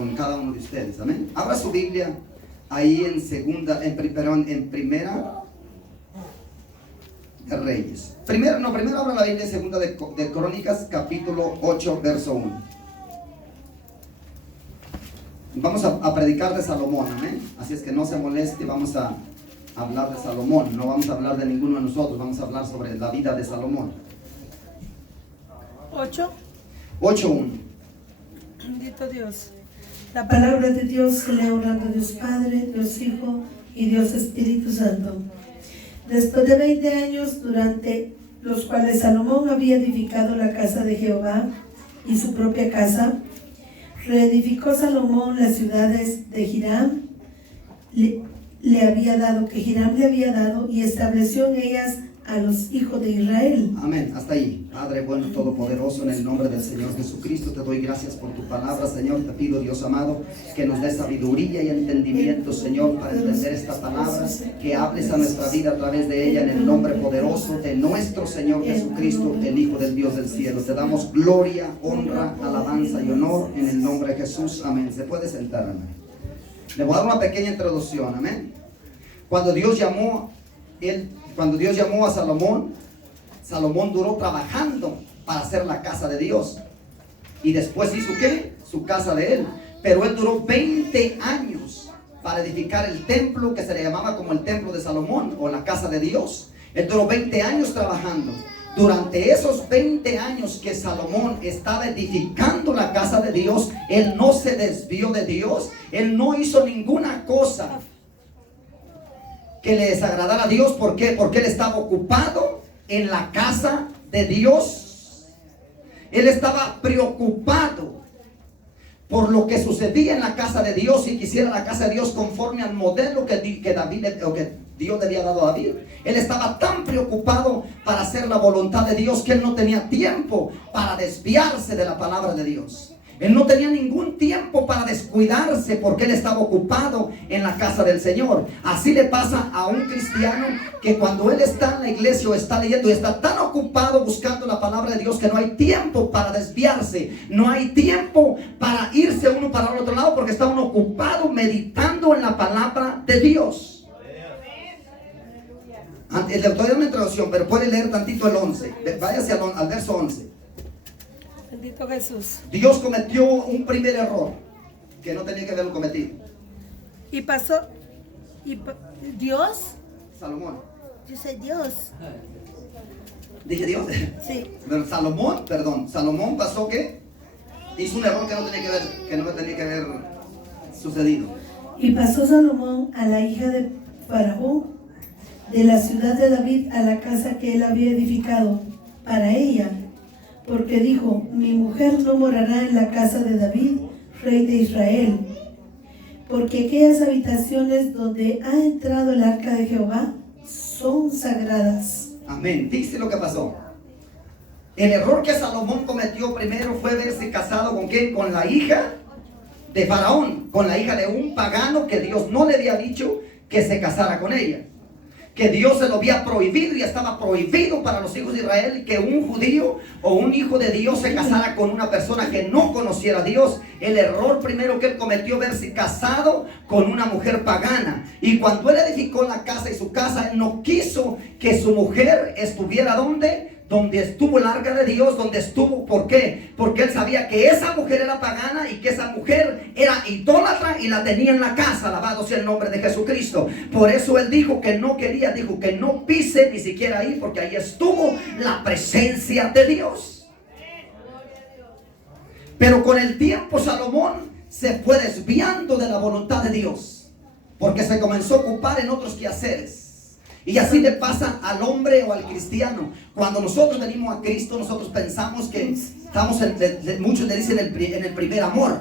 con cada uno de ustedes. Amén. Abra su Biblia ahí en Primera de Reyes. Primero abra la Biblia en Segunda de Crónicas, capítulo 8, verso 1. Vamos a predicar de Salomón, amén. Así es que no se moleste, vamos a hablar de Salomón. No vamos a hablar de ninguno de nosotros, vamos a hablar sobre la vida de Salomón. 8:1. Bendito Dios. La palabra de Dios se lee orando a Dios Padre, Dios Hijo y Dios Espíritu Santo. Después de 20 años, durante los cuales Salomón había edificado la casa de Jehová y su propia casa, reedificó Salomón las ciudades de Hiram, que Hiram le había dado, y estableció en ellas a los hijos de Israel. Amén, hasta ahí. Padre bueno, todopoderoso, en el nombre del Señor Jesucristo, te doy gracias por tu palabra, Señor. Te pido, Dios amado, que nos dé sabiduría y entendimiento, Señor, para entender esta palabra, que hables a nuestra vida a través de ella, en el nombre poderoso de nuestro Señor Jesucristo, el Hijo del Dios del cielo. Te damos gloria, honra, alabanza y honor en el nombre de Jesús. Amén. Se puede sentar, amén. Le voy a dar una pequeña introducción, amén. Cuando Dios llamó a Salomón, Salomón duró trabajando para hacer la casa de Dios. Y después hizo ¿qué? Su casa de él. Pero él duró 20 años para edificar el templo que se le llamaba como el templo de Salomón o la casa de Dios. Él duró 20 años trabajando. Durante esos 20 años que Salomón estaba edificando la casa de Dios, él no se desvió de Dios. Él no hizo ninguna cosa que le desagradara a Dios. ¿Por qué? Porque él estaba ocupado en la casa de Dios. Él estaba preocupado por lo que sucedía en la casa de Dios, y quisiera la casa de Dios conforme al modelo que Dios le había dado a David. Él estaba tan preocupado para hacer la voluntad de Dios que él no tenía tiempo para desviarse de la palabra de Dios. Él no tenía ningún tiempo para descuidarse porque él estaba ocupado en la casa del Señor. Así le pasa a un cristiano que cuando él está en la iglesia o está leyendo y está tan ocupado buscando la palabra de Dios que no hay tiempo para desviarse. No hay tiempo para irse uno para el otro lado porque está uno ocupado meditando en la palabra de Dios. Le doy una introducción, pero puede leer tantito el 11. Váyase al verso 11. Bendito Jesús. Dios cometió un primer error que no tenía que haberlo cometido. Y pasó, Dios. Salomón. Yo sé Dios. Dije Dios. Sí. Pero Salomón pasó que hizo un error que no tenía que haber sucedido. Y pasó Salomón a la hija de Faraón de la ciudad de David a la casa que él había edificado para ella. Porque dijo: mi mujer no morará en la casa de David, rey de Israel, porque aquellas habitaciones donde ha entrado el arca de Jehová son sagradas. Amén. Dice lo que pasó. El error que Salomón cometió primero fue haberse casado ¿con quién? Con la hija de Faraón, con la hija de un pagano que Dios no le había dicho que se casara con ella. Que Dios se lo había prohibido y estaba prohibido para los hijos de Israel que un judío o un hijo de Dios se casara con una persona que no conociera a Dios. El error primero que él cometió, haberse casado con una mujer pagana. Y cuando él edificó la casa y su casa, él no quiso que su mujer estuviera ¿dónde? Donde estuvo el arca de Dios, donde estuvo. ¿Por qué? Porque él sabía que esa mujer era pagana y que esa mujer era idólatra y la tenía en la casa. Alabado sea el nombre de Jesucristo. Por eso él dijo que no quería, dijo que no pise ni siquiera ahí, porque ahí estuvo la presencia de Dios. Pero con el tiempo Salomón se fue desviando de la voluntad de Dios, porque se comenzó a ocupar en otros quehaceres. Y así le pasa al hombre o al cristiano. Cuando nosotros venimos a Cristo, nosotros pensamos que estamos muchos le dicen en el primer amor,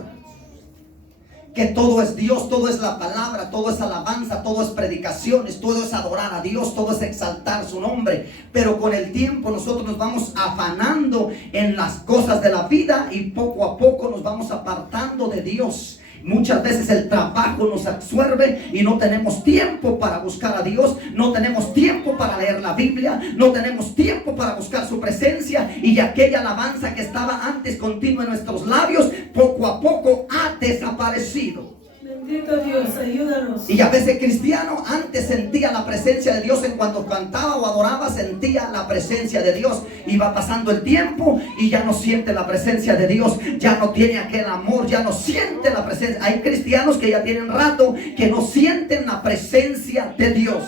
que todo es Dios, todo es la palabra, todo es alabanza, todo es predicaciones, todo es adorar a Dios, todo es exaltar su nombre. Pero con el tiempo nosotros nos vamos afanando en las cosas de la vida y poco a poco nos vamos apartando de Dios. Muchas veces el trabajo nos absorbe y no tenemos tiempo para buscar a Dios, no tenemos tiempo para leer la Biblia, no tenemos tiempo para buscar su presencia, y aquella alabanza que estaba antes continua en nuestros labios, poco a poco ha desaparecido. Bendito Dios, ayúdanos. Y a veces cristiano antes sentía la presencia de Dios en cuanto cantaba o adoraba, sentía la presencia de Dios. Y va pasando el tiempo y ya no siente la presencia de Dios, ya no tiene aquel amor, ya no siente la presencia. Hay cristianos que ya tienen rato que no sienten la presencia de Dios.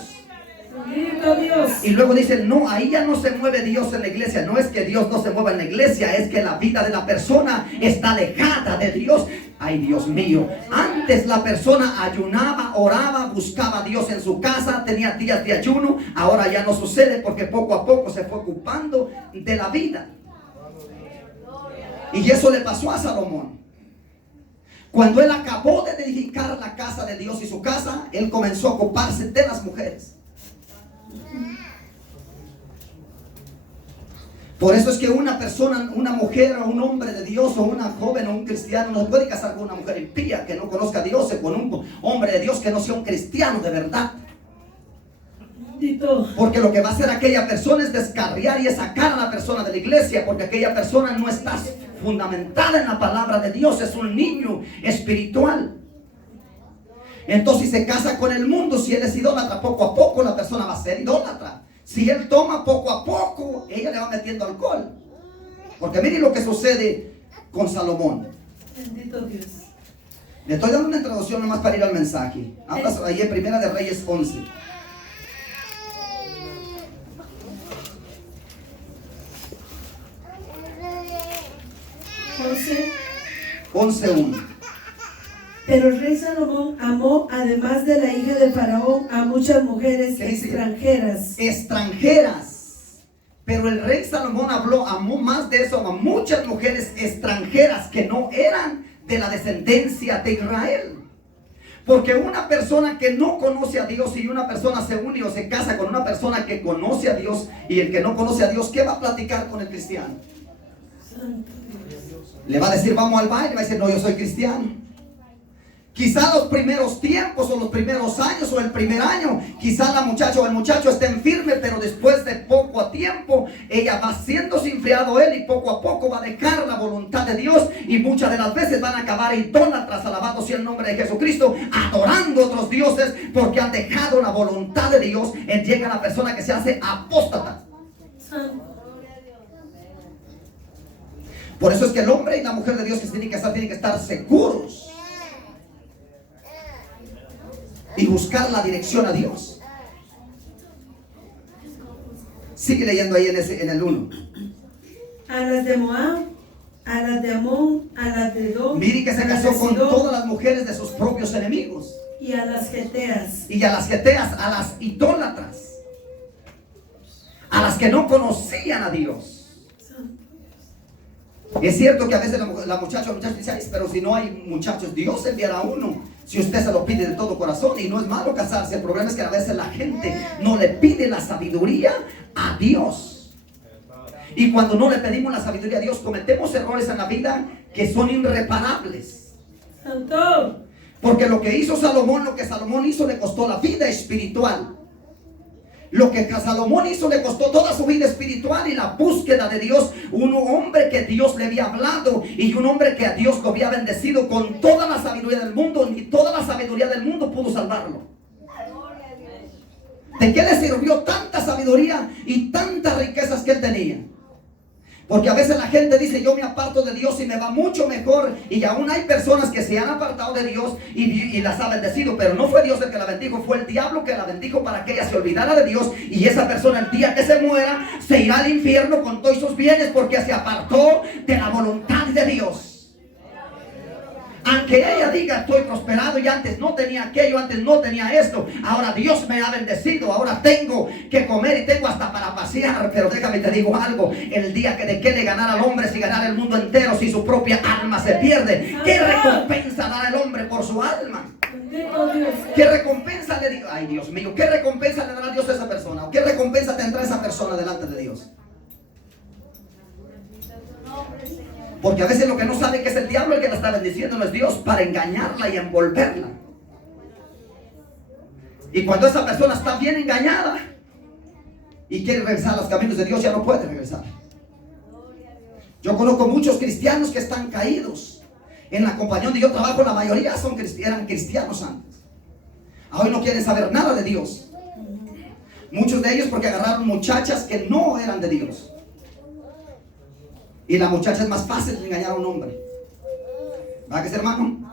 Dios. Y luego dicen, no, ahí ya no se mueve Dios en la iglesia. No es que Dios no se mueva en la iglesia, es que la vida de la persona está alejada de Dios. Ay, Dios mío, antes la persona ayunaba, oraba, buscaba a Dios en su casa, tenía días de ayuno. Ahora ya no sucede porque poco a poco se fue ocupando de la vida. Y eso le pasó a Salomón. Cuando él acabó de edificar la casa de Dios y su casa, él comenzó a ocuparse de las mujeres. Por eso es que una persona, una mujer o un hombre de Dios o una joven o un cristiano no puede casar con una mujer impía que no conozca a Dios, o con un hombre de Dios que no sea un cristiano de verdad. Porque lo que va a hacer aquella persona es descarriar y es sacar a la persona de la iglesia, porque aquella persona no está fundamentada en la palabra de Dios, es un niño espiritual. Entonces, si se casa con el mundo, si él es idólatra, poco a poco la persona va a ser idólatra. Si él toma, poco a poco ella le va metiendo alcohol. Porque miren lo que sucede con Salomón. Bendito Dios. Le estoy dando una introducción nomás para ir al mensaje. Habla ahí en Primera de Reyes 11. Once. 11:1. Pero el rey Salomón amó, además de la hija de Faraón, a muchas mujeres extranjeras. Extranjeras. Pero el rey Salomón amó más de eso, a muchas mujeres extranjeras que no eran de la descendencia de Israel. Porque una persona que no conoce a Dios y una persona se une o se casa con una persona que conoce a Dios, y el que no conoce a Dios, ¿qué va a platicar con el cristiano? Le va a decir, vamos al baile, va a decir, no, yo soy cristiano. Quizá los primeros tiempos o los primeros años o el primer año, quizá la muchacha o el muchacho estén firmes, pero después de poco a tiempo ella va siendo enfriado él, y poco a poco va a dejar la voluntad de Dios, y muchas de las veces van a acabar idólatras, alabado sea el nombre de Jesucristo, adorando otros dioses porque han dejado la voluntad de Dios. Llega la persona que se hace apóstata. Por eso es que el hombre y la mujer de Dios que se tienen que estar seguros y buscar la dirección a Dios. Sigue leyendo ahí en el 1. A las de Moab, a las de Amón, a las de Edom. Mire que se casó con todas las mujeres de sus propios enemigos. Y a las geteas. Y a las geteas, a las idólatras, a las que no conocían a Dios. Es cierto que a veces la muchacha dice, ay, pero si no hay muchachos, Dios enviará a uno, si usted se lo pide de todo corazón. Y no es malo casarse, el problema es que a veces la gente no le pide la sabiduría a Dios. Y cuando no le pedimos la sabiduría a Dios, cometemos errores en la vida que son irreparables. Santo. Porque lo que hizo Salomón, lo que Salomón hizo, le costó la vida espiritual. Lo que Salomón hizo le costó toda su vida espiritual y la búsqueda de Dios. Un hombre que Dios le había hablado y un hombre que a Dios lo había bendecido con toda la sabiduría del mundo, ni toda la sabiduría del mundo pudo salvarlo. ¿De qué le sirvió tanta sabiduría y tantas riquezas que él tenía? Porque a veces la gente dice, yo me aparto de Dios y me va mucho mejor. Y aún hay personas que se han apartado de Dios y las ha bendecido. Pero no fue Dios el que la bendijo, fue el diablo que la bendijo para que ella se olvidara de Dios. Y esa persona, el día que se muera, se irá al infierno con todos sus bienes, porque se apartó de la voluntad de Dios. Aunque ella diga, estoy prosperado y antes no tenía aquello, antes no tenía esto, ahora Dios me ha bendecido, ahora tengo que comer y tengo hasta para pasear. Pero déjame te digo algo, el día que de qué le ganar al hombre si ganar el mundo entero, si su propia alma se pierde, ¿qué recompensa dará el hombre por su alma? ¿Qué recompensa le digo? Ay, Dios mío, ¿qué recompensa le dará Dios a esa persona? ¿O qué recompensa tendrá esa persona delante de Dios? Porque a veces lo que no sabe que es el diablo el que la está bendiciendo, no es Dios, para engañarla y envolverla. Y cuando esa persona está bien engañada y quiere regresar a los caminos de Dios, ya no puede regresar. Yo conozco muchos cristianos que están caídos. En la compañía donde yo trabajo, la mayoría eran cristianos antes. Hoy no quieren saber nada de Dios. Muchos de ellos porque agarraron muchachas que no eran de Dios. Y la muchacha es más fácil de engañar a un hombre. ¿Va que ser, hermano?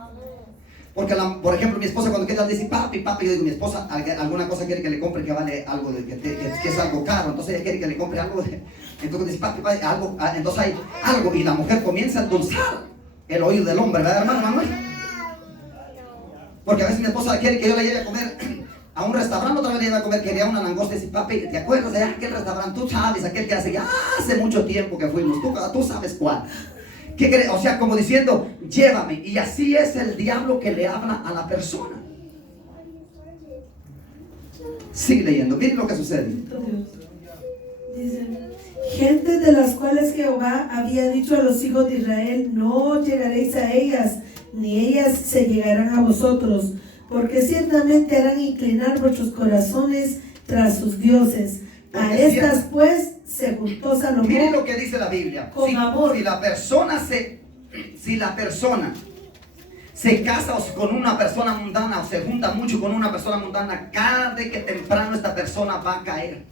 Porque, por ejemplo, mi esposa cuando quiere dice, papi, yo digo, mi esposa alguna cosa quiere que le compre que vale algo, que es algo caro. Entonces ella quiere que le compre algo. Entonces dice, papi, algo, entonces hay algo. Y la mujer comienza a endulzar el oído del hombre, ¿verdad, hermano Manuel? Porque a veces mi esposa quiere que yo la lleve a comer a un restaurante, otra vez le lleve a comer, quería una langosta y dice, papi, ¿te acuerdas de aquel restaurante? Tú sabes, aquel que hace mucho tiempo que fuimos, tú sabes cuál. ¿Qué crees? O sea, como diciendo, llévame. Y así es el diablo que le habla a la persona. Sigue leyendo, miren lo que sucede. Dice, gente de las cuales Jehová había dicho a los hijos de Israel, no llegaréis a ellas, ni ellas se llegarán a vosotros, porque ciertamente harán inclinar vuestros corazones tras sus dioses. A estas pues se juntó Salomón. Miren lo que dice la Biblia. Con amor. Si la persona se casa con una persona mundana o se junta mucho con una persona mundana, tarde que temprano esta persona va a caer.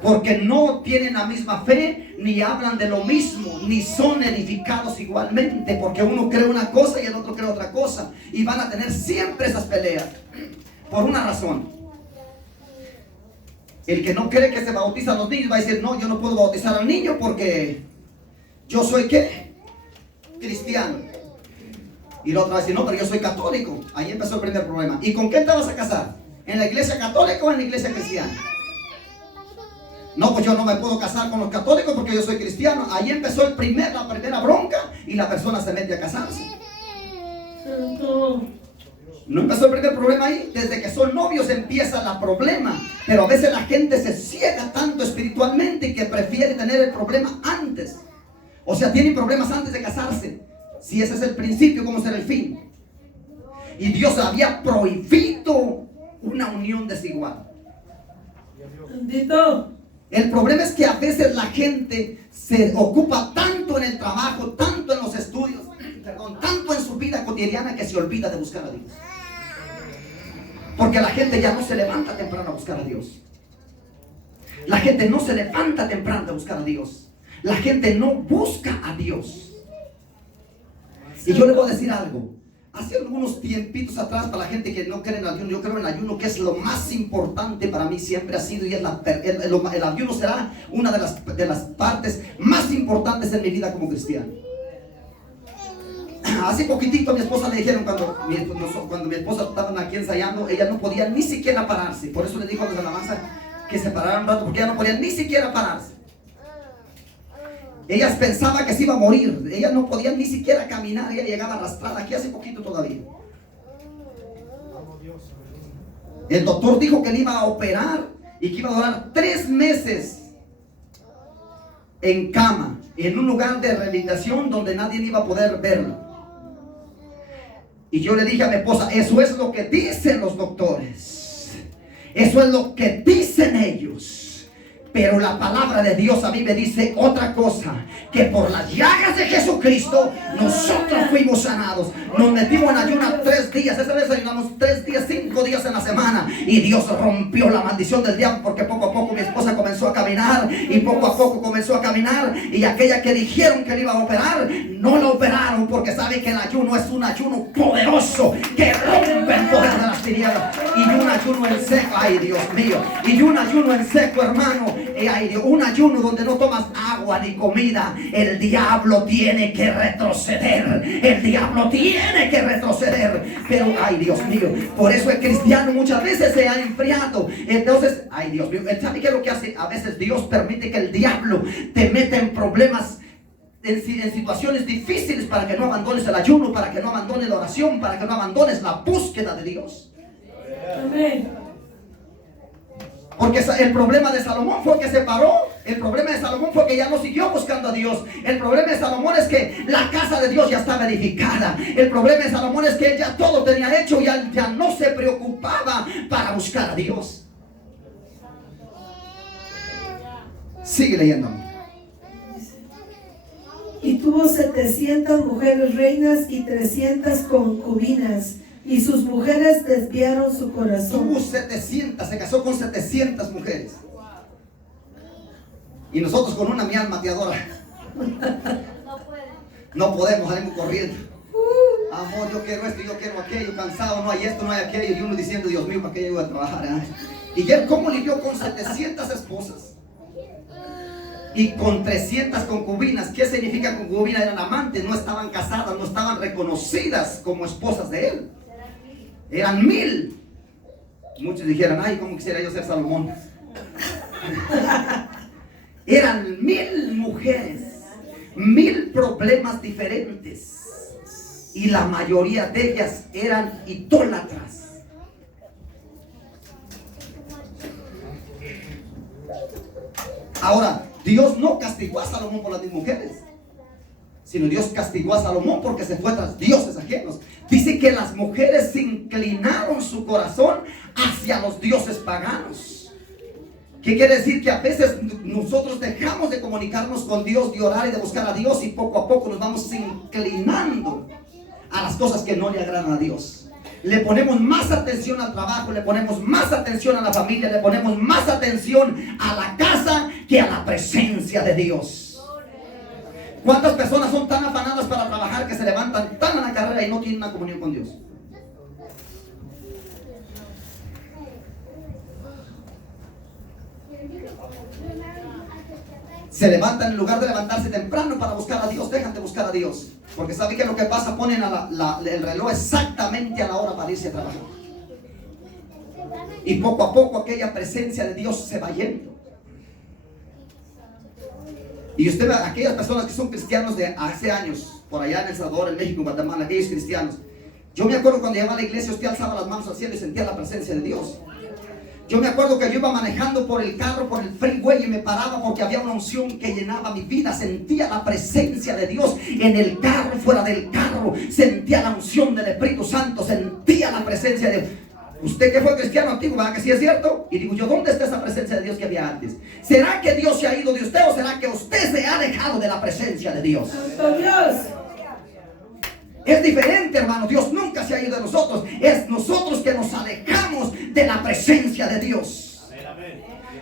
Porque no tienen la misma fe, ni hablan de lo mismo, ni son edificados igualmente. Porque uno cree una cosa y el otro cree otra cosa. Y van a tener siempre esas peleas. Por una razón. El que no cree que se bautizan los niños va a decir, no, yo no puedo bautizar al niño porque yo soy ¿qué? Cristiano. Y el otro va a decir, no, pero yo soy católico. Ahí empezó el primer problema. ¿Y con qué te vas a casar? ¿En la iglesia católica o en la iglesia cristiana? No, pues yo no me puedo casar con los católicos porque yo soy cristiano. Ahí empezó la primera bronca y la persona se mete a casarse. No empezó el primer problema ahí. Desde que son novios empieza el problema. Pero a veces la gente se ciega tanto espiritualmente que prefiere tener el problema antes. O sea, tienen problemas antes de casarse. Si ese es el principio, ¿cómo será el fin? Y Dios había prohibido una unión desigual. Bendito. El problema es que a veces la gente se ocupa tanto en el trabajo, tanto en los estudios, tanto en su vida cotidiana que se olvida de buscar a Dios. Porque la gente ya no se levanta temprano a buscar a Dios. La gente no se levanta temprano a buscar a Dios. La gente no busca a Dios. Y yo le voy a decir algo. Hace algunos tiempitos atrás, para la gente que no cree en el ayuno, yo creo en el ayuno, que es lo más importante para mí, siempre ha sido, y es el ayuno será una de las partes más importantes en mi vida como cristiano. Hace poquitito a mi esposa le dijeron, cuando mi esposa estaban aquí ensayando, ella no podía ni siquiera pararse. Por eso le dijo a los de alabanza que se pararan un rato, porque ella no podía ni siquiera pararse. Ella pensaba que se iba a morir. Ella no podía ni siquiera caminar. Ella llegaba arrastrada aquí hace poquito todavía. El doctor dijo que le iba a operar y que iba a durar 3 meses en cama, en un lugar de rehabilitación donde nadie iba a poder verlo. Y yo le dije a mi esposa, eso es lo que dicen los doctores. Eso es lo que dicen ellos. Pero la palabra de Dios a mí me dice otra cosa, que por las llagas de Jesucristo nosotros fuimos sanados. Nos metimos en ayuno 3 días, esa vez ayunamos 3 días, 5 días en la semana, y Dios rompió la maldición del diablo, porque poco a poco mi esposa comenzó a caminar, y poco a poco comenzó a caminar, y aquella que dijeron que le iba a operar, no la operaron, porque saben que el ayuno es un ayuno poderoso, que rompe el poder de las tinieblas. Y un ayuno en seco, ay Dios mío, y un ayuno en seco, hermano, un ayuno donde no tomas agua ni comida, el diablo tiene que retroceder. El diablo tiene que retroceder. Pero, ay Dios mío, por eso el cristiano muchas veces se ha enfriado. Entonces, ay Dios mío, ¿sabe qué es lo que hace? A veces Dios permite que el diablo te meta en problemas, en situaciones difíciles, para que no abandones el ayuno, para que no abandones la oración, para que no abandones la búsqueda de Dios. Amén. Porque el problema de Salomón fue que se paró El problema de Salomón fue que ya no siguió buscando a Dios. El problema de Salomón es que la casa de Dios ya estaba edificada. El problema de Salomón es que él ya todo tenía hecho y ya no se preocupaba para buscar a Dios. Sigue leyendo. Y tuvo 700 mujeres reinas y 300 concubinas, y sus mujeres desviaron su corazón. Tuvo 700, se casó con 700 mujeres. Y nosotros con una mi alma mateadora. No podemos, salimos corriendo. Amor, yo quiero esto, yo quiero aquello, cansado, no hay esto, no hay aquello. Y uno diciendo, Dios mío, ¿para qué yo voy a trabajar? Y él, ¿cómo lidió con 700 esposas? Y con 300 concubinas. ¿Qué significa concubina? Eran amantes, no estaban casadas, no estaban reconocidas como esposas de él. Eran 1000. Muchos dijeran, ay, ¿cómo quisiera yo ser Salomón? Eran 1000 mujeres, 1000 problemas diferentes. Y la mayoría de ellas eran idólatras. Ahora, Dios no castigó a Salomón por las 1000 mujeres, sino Dios castigó a Salomón porque se fue tras dioses ajenos. Dice que las mujeres se inclinaron su corazón hacia los dioses paganos. ¿Qué quiere decir? Que a veces nosotros dejamos de comunicarnos con Dios, de orar y de buscar a Dios, y poco a poco nos vamos inclinando a las cosas que no le agradan a Dios. Le ponemos más atención al trabajo, le ponemos más atención a la familia, le ponemos más atención a la casa que a la presencia de Dios. ¿Cuántas personas son tan afanadas para trabajar que se levantan tan a la carrera y no tienen una comunión con Dios? Se levantan en lugar de levantarse temprano para buscar a Dios, dejan de buscar a Dios. Porque ¿sabe qué es lo que pasa? Ponen el reloj exactamente a la hora para irse a trabajar. Y poco a poco aquella presencia de Dios se va yendo. Y usted ve a aquellas personas que son cristianos de hace años, por allá en El Salvador, en México, en Guatemala, aquellos cristianos. Yo me acuerdo cuando llegaba a la iglesia, usted alzaba las manos al cielo y sentía la presencia de Dios. Yo me acuerdo que yo iba manejando por el carro, por el freeway, y me paraba porque había una unción que llenaba mi vida. Sentía la presencia de Dios en el carro, fuera del carro. Sentía la unción del Espíritu Santo, sentía la presencia de Dios. Usted que fue cristiano antiguo, ¿verdad que sí es cierto? Y digo yo, ¿dónde está esa presencia de Dios que había antes? ¿Será que Dios se ha ido de usted o será que usted se ha alejado de la presencia de Dios? ¡Santo Dios! Es diferente, hermano. Dios nunca se ha ido de nosotros. Es nosotros que nos alejamos de la presencia de Dios.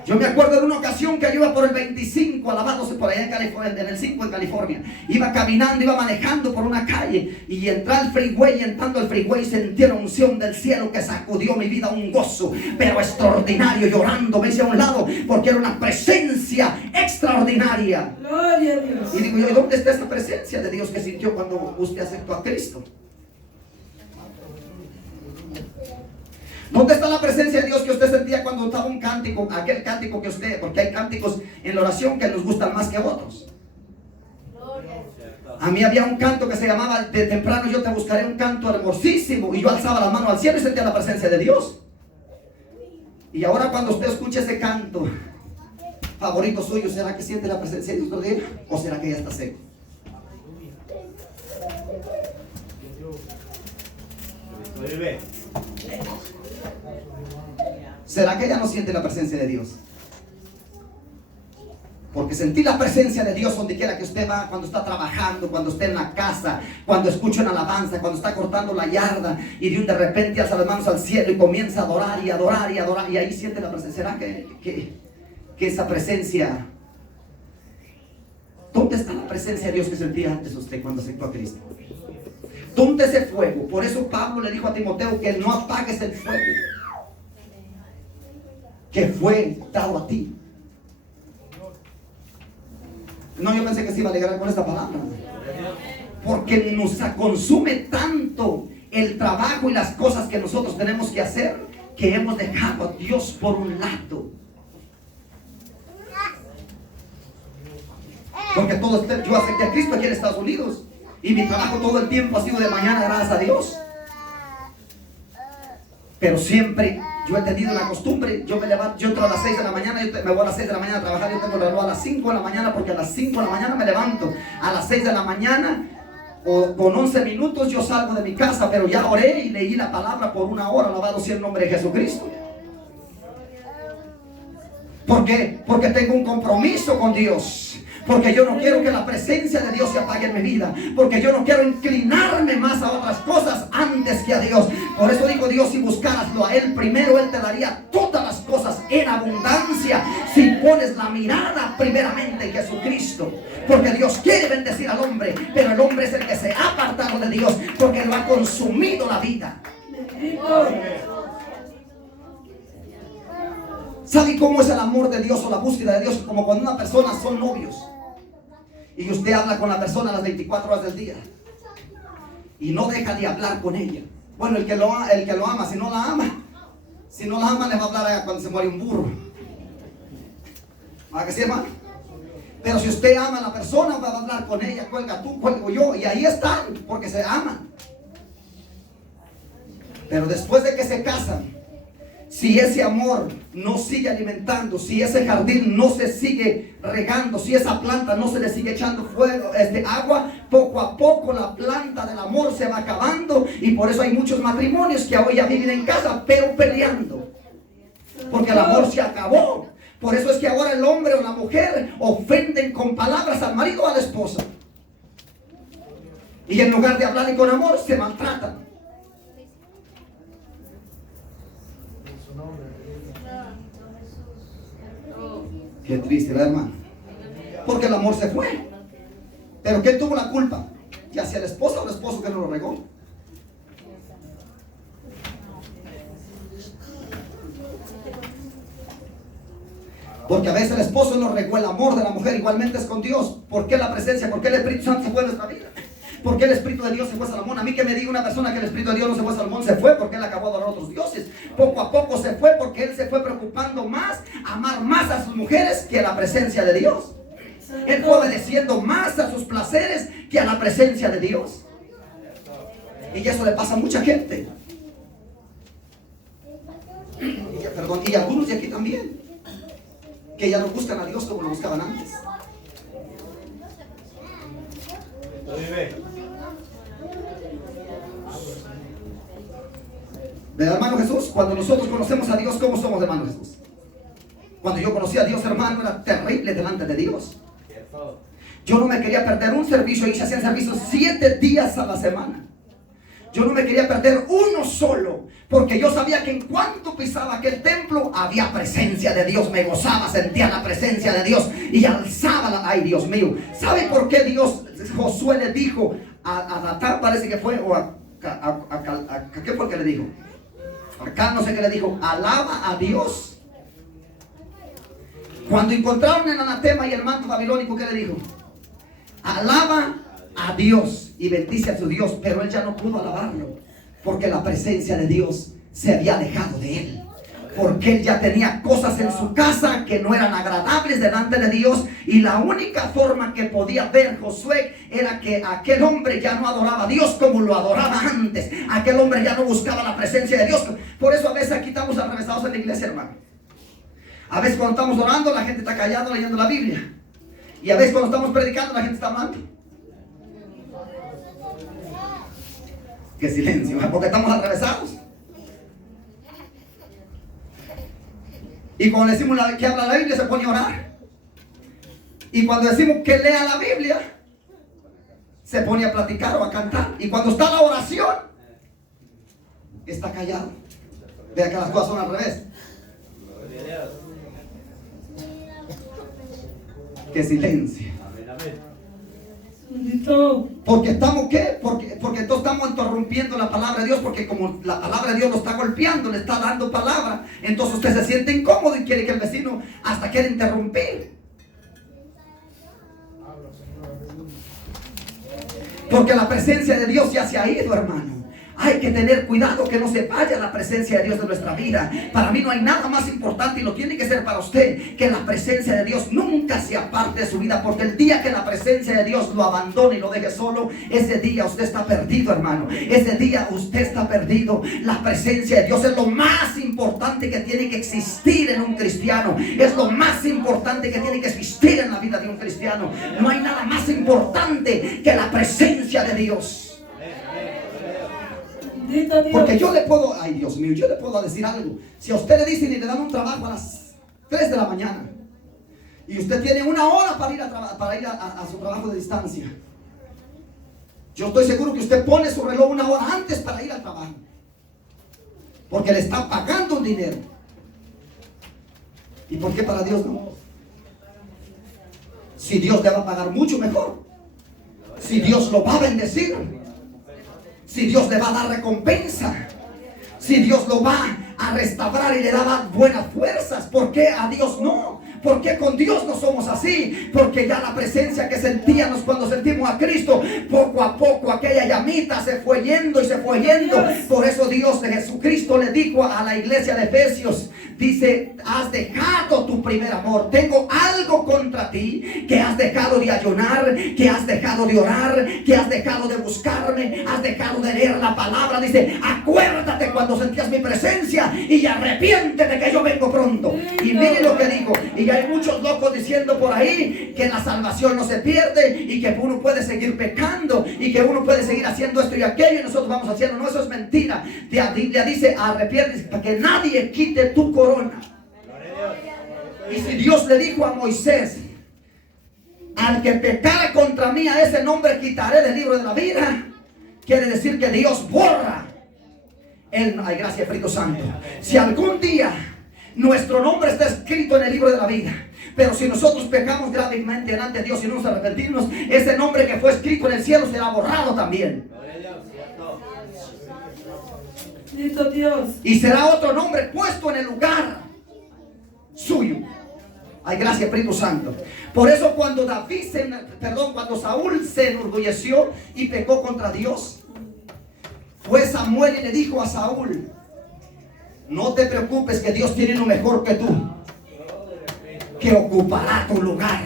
Yo me acuerdo de una ocasión que yo iba por el 25, alabándose por allá en California, en el 5 en California. Iba caminando, iba manejando por una calle y entré al freeway, y entrando al freeway sentí la unción del cielo que sacudió mi vida, un gozo, pero extraordinario, llorando, me hice a un lado porque era una presencia extraordinaria. Gloria a Dios. Y digo yo, ¿y dónde está esa presencia de Dios que sintió cuando usted aceptó a Cristo? ¿Dónde está la presencia de Dios que usted sentía cuando estaba un cántico? Aquel cántico que usted, porque hay cánticos en la oración que nos gustan más que otros. A mí había un canto que se llamaba "De temprano yo te buscaré", un canto hermosísimo, y yo alzaba la mano al cielo y sentía la presencia de Dios. Y ahora cuando usted escucha ese canto favorito suyo, ¿será que siente la presencia de Dios de él? ¿O será que ya está seco? ¿Será que ella no siente la presencia de Dios? Porque sentir la presencia de Dios donde quiera que usted va, cuando está trabajando, cuando esté en la casa, cuando escucha una alabanza, cuando está cortando la yarda y de repente alza las manos al cielo y comienza a adorar y adorar y adorar, y ahí siente la presencia. ¿Será que esa presencia? ¿Dónde está la presencia de Dios que sentía antes usted cuando aceptó a Cristo? ¿Dónde ese fuego? Por eso Pablo le dijo a Timoteo que no apagues el fuego que fue dado a ti. No, yo pensé que se iba a alegrar con esta palabra, porque nos consume tanto el trabajo y las cosas que nosotros tenemos que hacer, que hemos dejado a Dios por un lado. Porque yo acepté a Cristo aquí en Estados Unidos y mi trabajo todo el tiempo ha sido de mañana, gracias a Dios. Pero siempre Yo he tenido la costumbre, yo me levanto, yo entro a las 6 de la mañana, me voy a las 6 de la mañana a trabajar, yo tengo el reloj a las 5 de la mañana, porque a las 5 de la mañana me levanto. A las 6 de la mañana, o con 11 minutos yo salgo de mi casa, pero ya oré y leí la palabra por 1 hora, alabado sea el nombre de Jesucristo. ¿Por qué? Porque tengo un compromiso con Dios. Porque yo no quiero que la presencia de Dios se apague en mi vida. Porque yo no quiero inclinarme más a otras cosas antes que a Dios. Por eso digo, Dios, si buscaraslo a Él primero, Él te daría todas las cosas en abundancia. Si pones la mirada primeramente en Jesucristo. Porque Dios quiere bendecir al hombre, pero el hombre es el que se ha apartado de Dios, porque lo ha consumido la vida. ¿Sabe cómo es el amor de Dios o la búsqueda de Dios? Como cuando una persona son novios y usted habla con la persona las 24 horas del día y no deja de hablar con ella. Bueno, el que lo ama, si no la ama le va a hablar cuando se muere un burro. ¿A que sí, hermano? Pero si usted ama a la persona, va a hablar con ella, cuelga tú, cuelgo yo, y ahí están, porque se aman. Pero después de que se casan, si ese amor no sigue alimentando, si ese jardín no se sigue regando, si esa planta no se le sigue echando fuego, agua, poco a poco la planta del amor se va acabando. Y por eso hay muchos matrimonios que hoy ya viven en casa, pero peleando, porque el amor se acabó. Por eso es que ahora el hombre o la mujer ofenden con palabras al marido o a la esposa, y en lugar de hablarle con amor, se maltratan. Qué triste, ¿verdad, hermano? Porque el amor se fue. Pero ¿quién tuvo la culpa? ¿Ya sea la esposa o el esposo que no lo regó? Porque a veces el esposo no regó el amor de la mujer, igualmente es con Dios. ¿Por qué la presencia? ¿Por qué el Espíritu Santo se fue de nuestra vida? ¿Por qué el Espíritu de Dios se fue a Salomón? A mí que me diga una persona que el Espíritu de Dios no se fue a Salomón, se fue porque él acabó de adorar a otros dioses. Poco a poco se fue porque él se fue preocupando más, amar más a sus mujeres que a la presencia de Dios. Él fue obedeciendo más a sus placeres que a la presencia de Dios. Y eso le pasa a mucha gente. Y algunos de aquí también, que ya no buscan a Dios como lo buscaban antes. ¿Verdad, hermano Jesús? Cuando nosotros conocemos a Dios, ¿cómo somos, hermano Jesús? Cuando yo conocí a Dios, hermano, era terrible delante de Dios. Yo no me quería perder un servicio, y se hacían servicios 7 días a la semana. Yo no me quería perder uno solo, porque yo sabía que en cuanto pisaba aquel templo había presencia de Dios. Me gozaba, sentía la presencia de Dios y alzaba la... Ay, Dios mío, ¿sabe por qué Dios, Josué le dijo a Datán, parece que fue, o ¿qué fue que le dijo? Acá no sé qué le dijo, alaba a Dios. Cuando encontraron el anatema y el manto babilónico, ¿qué le dijo? Alaba a Dios y bendice a su Dios. Pero él ya no pudo alabarlo, porque la presencia de Dios se había alejado de él. Porque él ya tenía cosas en su casa que no eran agradables delante de Dios. Y la única forma que podía ver Josué era que aquel hombre ya no adoraba a Dios como lo adoraba antes. Aquel hombre ya no buscaba la presencia de Dios. Por eso a veces aquí estamos atravesados en la iglesia, hermano. A veces cuando estamos orando, la gente está callando leyendo la Biblia. Y a veces cuando estamos predicando, la gente está hablando. Qué silencio, porque estamos atravesados. Y cuando decimos que habla la Biblia, se pone a orar. Y cuando decimos que lea la Biblia, se pone a platicar o a cantar. Y cuando está la oración, está callado. Vea que las cosas son al revés. Qué silencio. Porque estamos, ¿qué? Porque entonces estamos interrumpiendo la palabra de Dios. Porque como la palabra de Dios lo está golpeando, le está dando palabra, entonces usted se siente incómodo y quiere que el vecino hasta quiere interrumpir. Porque la presencia de Dios ya se ha ido, hermano. Hay que tener cuidado que no se vaya la presencia de Dios de nuestra vida. Para mí no hay nada más importante, y lo tiene que ser para usted, que la presencia de Dios nunca se aparte de su vida. Porque el día que la presencia de Dios lo abandone y lo deje solo, ese día usted está perdido, hermano. Ese día usted está perdido. La presencia de Dios es lo más importante que tiene que existir en un cristiano. Es lo más importante que tiene que existir en la vida de un cristiano. No hay nada más importante que la presencia de Dios. Porque yo le puedo, ay Dios mío, yo le puedo decir algo. Si a usted le dicen y le dan un trabajo a las 3 de la mañana y usted tiene 1 hora para ir a su trabajo de distancia, yo estoy seguro que usted pone su reloj 1 hora antes para ir al trabajo, porque le está pagando un dinero. ¿Y por qué para Dios no? Si Dios le va a pagar mucho mejor, si Dios lo va a bendecir, si Dios le va a dar recompensa, si Dios lo va a restaurar y le da buenas fuerzas, ¿por qué a Dios no? ¿Por qué con Dios no somos así? Porque ya la presencia que sentíamos cuando sentimos a Cristo, poco a poco aquella llamita se fue yendo y se fue yendo. Por eso Dios de Jesucristo le dijo a la iglesia de Efesios, dice: has dejado tu primer amor. Tengo algo contra ti, que has dejado de ayunar, que has dejado de orar, que has dejado de buscarme, has dejado de leer la palabra. Dice: acuérdate cuando sentías mi presencia y arrepiéntete que yo vengo pronto. Y mire lo que dijo. Y hay muchos locos diciendo por ahí que la salvación no se pierde y que uno puede seguir pecando y que uno puede seguir haciendo esto y aquello y nosotros vamos haciendo. No, eso es mentira. La Biblia dice: arrepiéntete para que nadie quite tu corona. Y si Dios le dijo a Moisés: al que pecare contra mí, a ese nombre quitaré del libro de la vida, quiere decir que Dios borra ay, gracias Espíritu Santo. Si algún día nuestro nombre está escrito en el libro de la vida, pero si nosotros pecamos gravemente delante de Dios y no nos arrepentimos, ese nombre que fue escrito en el cielo será borrado también. Y será otro nombre puesto en el lugar suyo. Ay, gracias Espíritu Santo. Por eso cuando cuando Saúl se enorgulleció y pecó contra Dios, fue Samuel y le dijo a Saúl: no te preocupes, que Dios tiene lo mejor que tú, que ocupará tu lugar.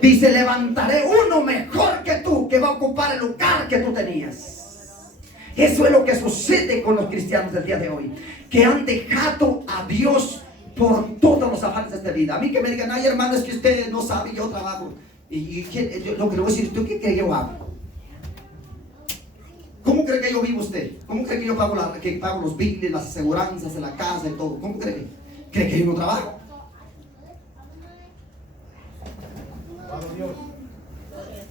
Dice: levantaré uno mejor que tú, que va a ocupar el lugar que tú tenías. Eso es lo que sucede con los cristianos del día de hoy, que han dejado a Dios por todos los afanes de esta vida. A mí que me digan: ay hermano, es que usted no sabe, yo trabajo. Y lo que le voy a decir: ¿tú qué cree que yo hago? ¿Cómo cree que yo vivo usted? ¿Cómo cree que yo pago los biles, las aseguranzas de la casa y todo? ¿Cómo cree? ¿Cree que yo no trabajo?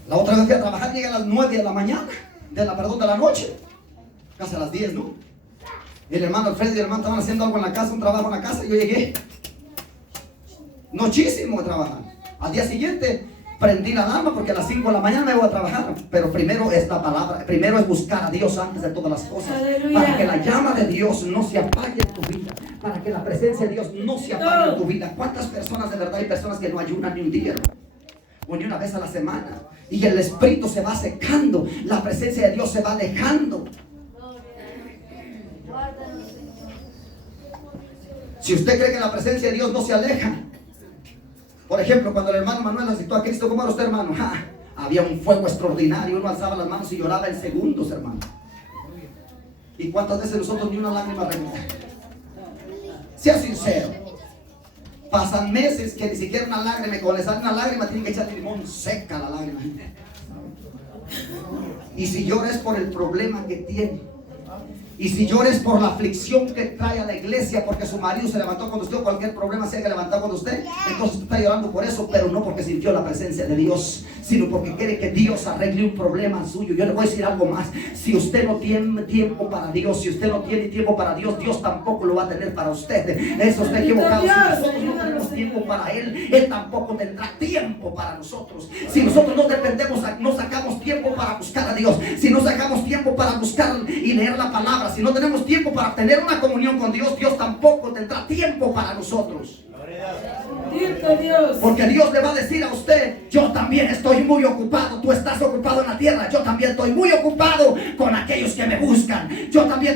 La otra vez fui a trabajar, llegué a las 9 de la mañana, de la noche, casi a las 10, ¿no? El hermano Alfredo y el hermano estaban haciendo algo en la casa, un trabajo en la casa, y yo llegué nochísimo a trabajar. Al día siguiente prendí la alarma porque a las 5 de la mañana me voy a trabajar. Pero primero es la palabra, primero es buscar a Dios antes de todas las cosas. Aleluya. Para que la llama de Dios no se apague en tu vida, para que la presencia de Dios no se apague en tu vida. ¿Cuántas personas de verdad hay personas que no ayunan ni un día o ni una vez a la semana? Y el espíritu se va secando, la presencia de Dios se va alejando. Si usted cree que la presencia de Dios no se aleja, por ejemplo, cuando el hermano Manuel aceptó a Cristo, ¿cómo era usted, hermano? Había un fuego extraordinario, uno alzaba las manos y lloraba en segundos, hermano. ¿Y cuántas veces nosotros ni una lágrima remota? Sea sincero. Pasan meses que ni siquiera una lágrima, cuando le sale una lágrima tienen que echarle limón, seca la lágrima. Y si llora es por el problema que tiene. Y si llores por la aflicción que trae a la iglesia, porque su marido se levantó cuando usted, o cualquier problema se haya levantado con usted, entonces usted está llorando por eso, pero no porque sintió la presencia de Dios, sino porque quiere que Dios arregle un problema suyo. Yo le voy a decir algo más: si usted no tiene tiempo para Dios, si usted no tiene tiempo para Dios, Dios tampoco lo va a tener para usted. Eso está equivocado. Si nosotros no tenemos tiempo para Él, Él tampoco tendrá tiempo para nosotros. Si nosotros no dependemos, no sacamos tiempo para buscar a Dios, si no sacamos tiempo para buscar y leer la palabra, si no tenemos tiempo para tener una comunión con Dios, Dios tampoco tendrá tiempo para nosotros. Porque Dios le va a decir a usted: yo también estoy muy ocupado. Tú estás ocupado en la tierra, yo también estoy muy ocupado con aquello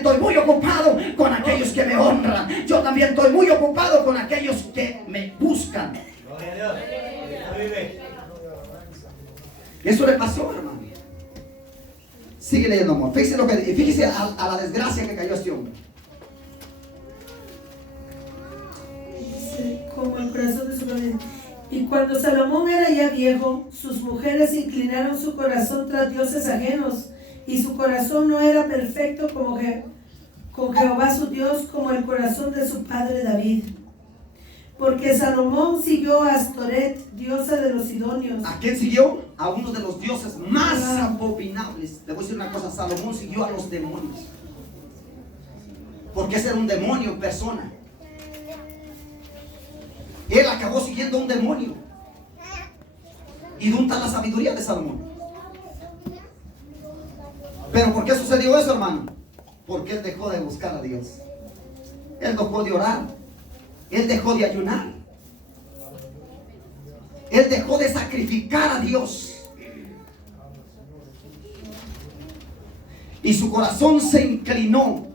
estoy muy ocupado con aquellos que me honran. Yo también estoy muy ocupado con aquellos que me buscan. Eso le pasó, hermano. Sigue leyendo, amor. Fíjese a la desgracia que cayó este hombre. Dice, como el corazón de su padre. Y cuando Salomón era ya viejo, sus mujeres inclinaron su corazón tras dioses ajenos, y su corazón no era perfecto con Jehová su Dios, como el corazón de su padre David. Porque Salomón siguió a Astoret, diosa de los sidonios. ¿A quién siguió? A uno de los dioses más abominables. Le voy a decir una cosa, Salomón siguió a los demonios. Porque ese era un demonio en persona. Él acabó siguiendo a un demonio. ¿Y dónde está la sabiduría de Salomón? ¿Pero por qué sucedió eso, hermano? Porque él dejó de buscar a Dios. Él dejó de orar. Él dejó de ayunar. Él dejó de sacrificar a Dios. Y su corazón se inclinó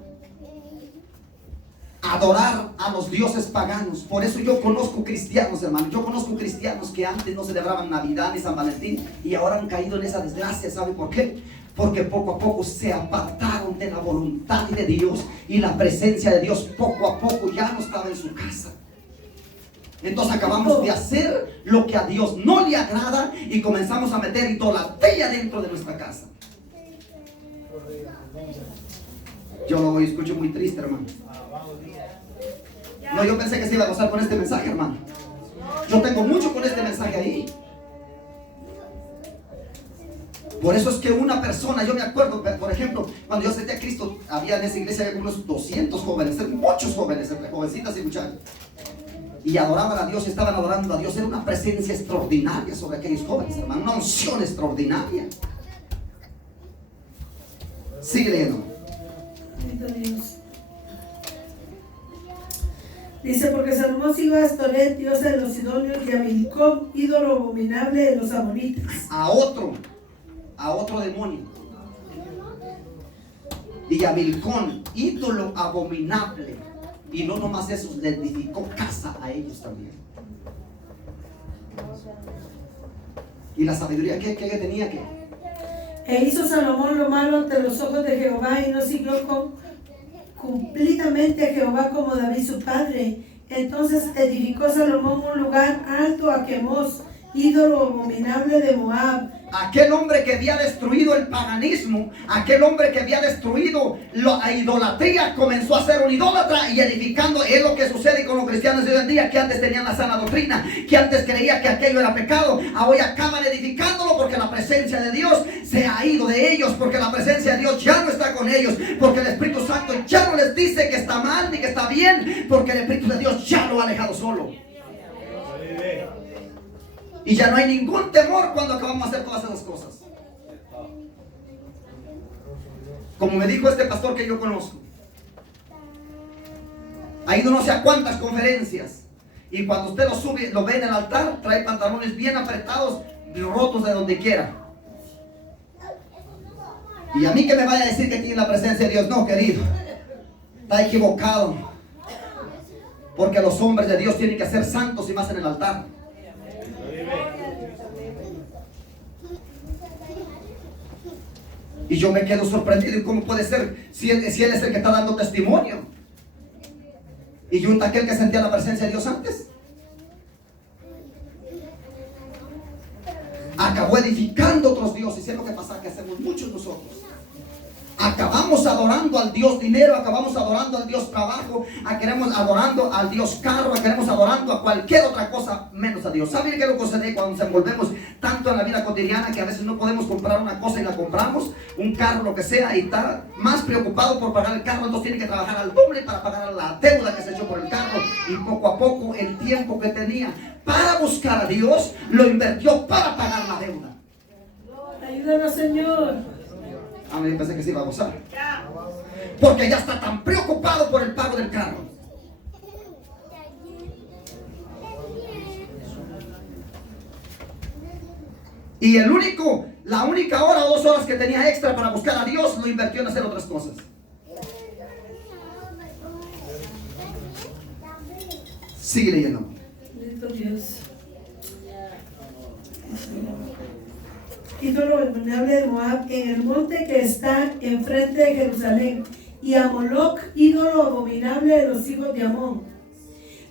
a adorar a los dioses paganos. Por eso yo conozco cristianos, hermano. Yo conozco cristianos que antes no celebraban Navidad ni San Valentín y ahora han caído en esa desgracia. ¿Sabe por qué? Porque poco a poco se apartaron de la voluntad de Dios y la presencia de Dios poco a poco ya no estaba en su casa. Entonces acabamos de hacer lo que a Dios no le agrada y comenzamos a meter idolatría dentro de nuestra casa. Yo lo escucho muy triste, hermano. No, yo pensé que se iba a gozar con este mensaje, hermano. Yo tengo mucho con este mensaje ahí. Por eso es que una persona, yo me acuerdo, por ejemplo, cuando yo acepté a Cristo, había en esa iglesia había unos 200 jóvenes, muchos jóvenes, entre jovencitas y muchachos. Y adoraban a Dios, estaban adorando a Dios. Era una presencia extraordinaria sobre aquellos jóvenes, hermano, una unción extraordinaria. Sigue leyendo. Dice, porque Salomón siguió a Astoret, diosa de los sidonios, y a Milcom, ídolo abominable de los amonitas. A otro demonio. Y a Milcom, ídolo abominable. Y no nomás eso, le edificó casa a ellos también. ¿Y la sabiduría qué tenía que? E hizo Salomón lo malo ante los ojos de Jehová y no siguió cumplidamente a Jehová como David su padre. Entonces edificó Salomón un lugar alto a Quemos, ídolo abominable de Moab. Aquel hombre que había destruido el paganismo, aquel hombre que había destruido la idolatría, comenzó a ser un idólatra y edificando. Es lo que sucede con los cristianos de hoy en día, que antes tenían la sana doctrina, que antes creía que aquello era pecado, hoy acaban edificándolo porque la presencia de Dios se ha ido de ellos, porque la presencia de Dios ya no está con ellos, porque el Espíritu Santo ya no les dice que está mal ni que está bien, porque el Espíritu de Dios ya lo ha alejado solo. Y ya no hay ningún temor cuando acabamos de hacer todas esas cosas. Como me dijo este pastor que yo conozco, ha ido no sé a cuántas conferencias, y cuando usted lo ve en el altar, trae pantalones bien apretados, rotos de donde quiera. Y a mí que me vaya a decir que tiene la presencia de Dios, no, querido, está equivocado, porque los hombres de Dios tienen que ser santos y más en el altar. Y yo me quedo sorprendido. ¿Y cómo puede ser? Si él es el que está dando testimonio. Y yo aquel que sentía la presencia de Dios antes. Acabó edificando otros dioses. Y es lo que pasa que hacemos muchos nosotros. Acabamos adorando al Dios dinero, acabamos adorando al Dios trabajo, acabamos adorando al Dios carro, acabamos adorando a cualquier otra cosa menos a Dios. ¿Saben qué es lo que sucede cuando nos envolvemos tanto en la vida cotidiana que a veces no podemos comprar una cosa y la compramos, un carro, lo que sea, y está más preocupado por pagar el carro, entonces tiene que trabajar al doble para pagar la deuda que se echó por el carro, y poco a poco el tiempo que tenía para buscar a Dios lo invirtió para pagar la deuda? Ayúdanos, Señor. A mí pensé que se iba a gozar, porque ya está tan preocupado por el pago del carro. Y la única hora o 2 horas que tenía extra para buscar a Dios, lo invirtió en hacer otras cosas. Sigue leyendo. Bendito Dios. Ídolo abominable de Moab en el monte que está enfrente de Jerusalén, y a Moloc, ídolo abominable de los hijos de Amón.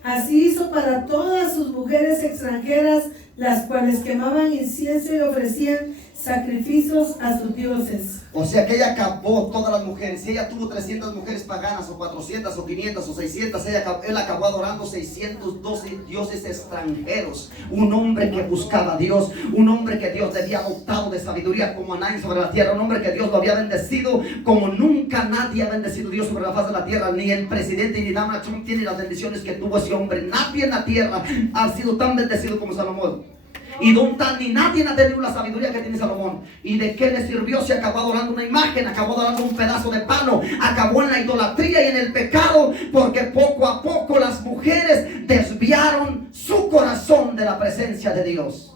Así hizo para todas sus mujeres extranjeras, las cuales quemaban incienso y ofrecían sacrificios a sus dioses. O sea que ella acabó todas las mujeres. Si ella tuvo 300 mujeres paganas, o 400, o 500, o 600, él acabó adorando 612 dioses extranjeros. Un hombre que buscaba a Dios, un hombre que Dios le había dotado de sabiduría como a nadie sobre la tierra, un hombre que Dios lo había bendecido como nunca nadie ha bendecido Dios sobre la faz de la tierra. Ni el presidente ni Donald Trump tiene las bendiciones que tuvo ese hombre. Nadie en la tierra ha sido tan bendecido como Salomón. Y ni nadie ha tenido la sabiduría que tiene Salomón. ¿Y de qué le sirvió? Se acabó adorando una imagen, acabó adorando un pedazo de palo, acabó en la idolatría y en el pecado, porque poco a poco las mujeres desviaron su corazón de la presencia de Dios.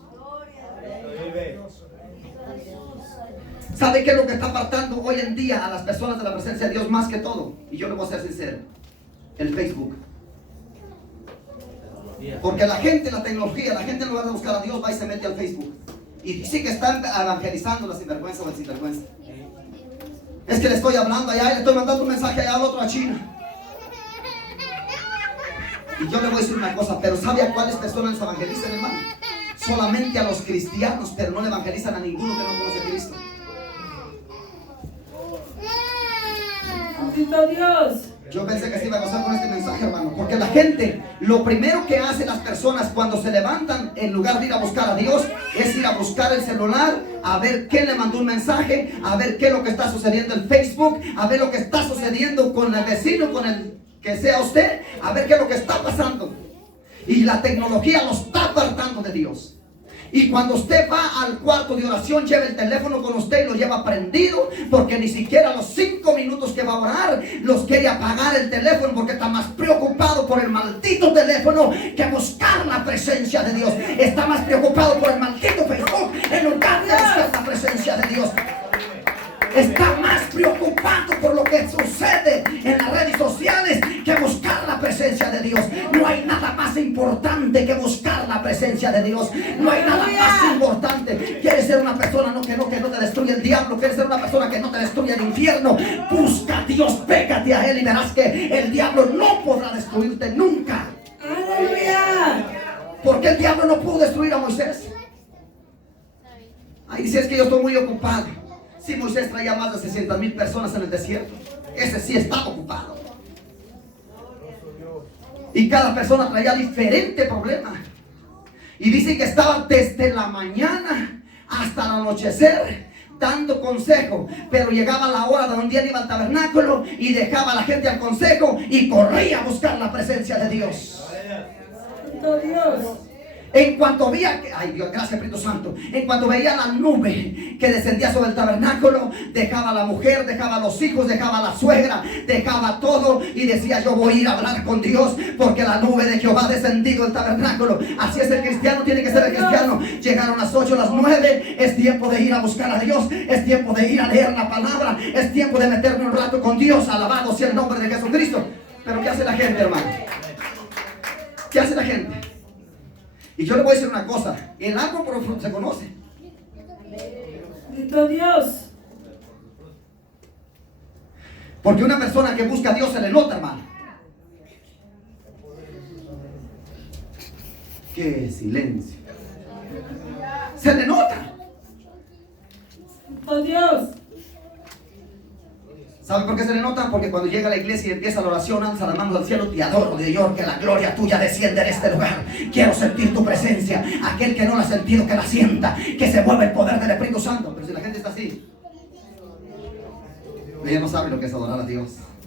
¿Sabe qué es lo que está apartando hoy en día a las personas de la presencia de Dios más que todo? Y yo le voy a ser sincero: el Facebook. Porque la gente, la tecnología, la gente en lugar de buscar a Dios va y se mete al Facebook y dice que están evangelizando la sinvergüenza o el sinvergüenza. Es que le estoy hablando allá y le estoy mandando un mensaje allá al otro a China. Y yo le voy a decir una cosa, pero ¿sabe a cuáles personas les evangelizan, hermano? Solamente a los cristianos, pero no le evangelizan a ninguno que no conoce a Cristo. Bendito Dios. Yo pensé que se iba a gozar con este mensaje, hermano, porque la gente, lo primero que hacen las personas cuando se levantan, en lugar de ir a buscar a Dios, es ir a buscar el celular, a ver quién le mandó un mensaje, a ver qué es lo que está sucediendo en Facebook, a ver lo que está sucediendo con el vecino, con el que sea usted, a ver qué es lo que está pasando. Y la tecnología lo está apartando de Dios. Y cuando usted va al cuarto de oración, lleva el teléfono con usted y lo lleva prendido, porque ni siquiera los 5 minutos que va a orar los quiere apagar el teléfono, porque está más preocupado por el maldito teléfono que buscar la presencia de Dios. Está más preocupado por el maldito Facebook en lugar de buscar la presencia de Dios. Está más preocupado por lo que sucede en las redes sociales que buscar la presencia de Dios. No hay nada más importante que buscar la presencia de Dios. No hay nada más importante. ¿Quieres ser una persona que no te destruya el diablo? ¿Quieres ser una persona que no te destruya el infierno? Busca a Dios, pégate a Él y verás que el diablo no podrá destruirte nunca. ¡Aleluya! ¿Por qué el diablo no pudo destruir a Moisés? Ahí dice: es que yo estoy muy ocupado. Si Moisés traía más de 600,000 personas en el desierto, ese sí estaba ocupado. Y cada persona traía diferente problema. Y dice que estaba desde la mañana hasta el anochecer dando consejo. Pero llegaba la hora donde él iba al tabernáculo y dejaba a la gente al consejo y corría a buscar la presencia de Dios. ¡Santo Dios! En cuanto veía, ay Dios, gracias Espíritu Santo, en cuanto veía la nube que descendía sobre el tabernáculo, dejaba a la mujer, dejaba a los hijos, dejaba a la suegra, dejaba todo y decía: yo voy a ir a hablar con Dios, porque la nube de Jehová ha descendido del tabernáculo. Así es el cristiano, tiene que ser el cristiano. Llegaron las 8, las 9, es tiempo de ir a buscar a Dios, es tiempo de ir a leer la palabra, es tiempo de meterme un rato con Dios. Alabado sea el nombre de Jesucristo. Pero ¿qué hace la gente, hermano? ¿Qué hace la gente? Y yo le voy a decir una cosa: el árbol por el fruto se conoce. ¡Bendito Dios! Porque una persona que busca a Dios se le nota, hermano. ¡Qué silencio! Se le nota. ¡Oh Dios! ¿Sabe por qué se le nota? Porque cuando llega a la iglesia y empieza la oración, alza las manos al cielo: te adoro, Dios, que la gloria tuya desciende en este lugar. Quiero sentir tu presencia. Aquel que no la ha sentido, que la sienta, que se mueva el poder del Espíritu Santo. Pero si la gente está así, ella no sabe lo que es adorar a Dios.